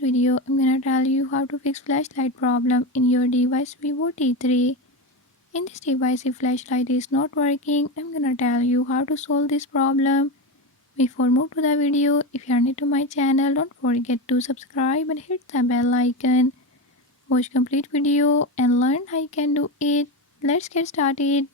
video, I'm gonna tell you how to fix flashlight problem in your device Vivo T3. In this device, if flashlight is not working, I'm gonna tell you how to solve this problem. Before move to the video, if you are new to my channel, don't forget to subscribe and hit the bell icon. Watch complete video and learn how you can do it. Let's get started.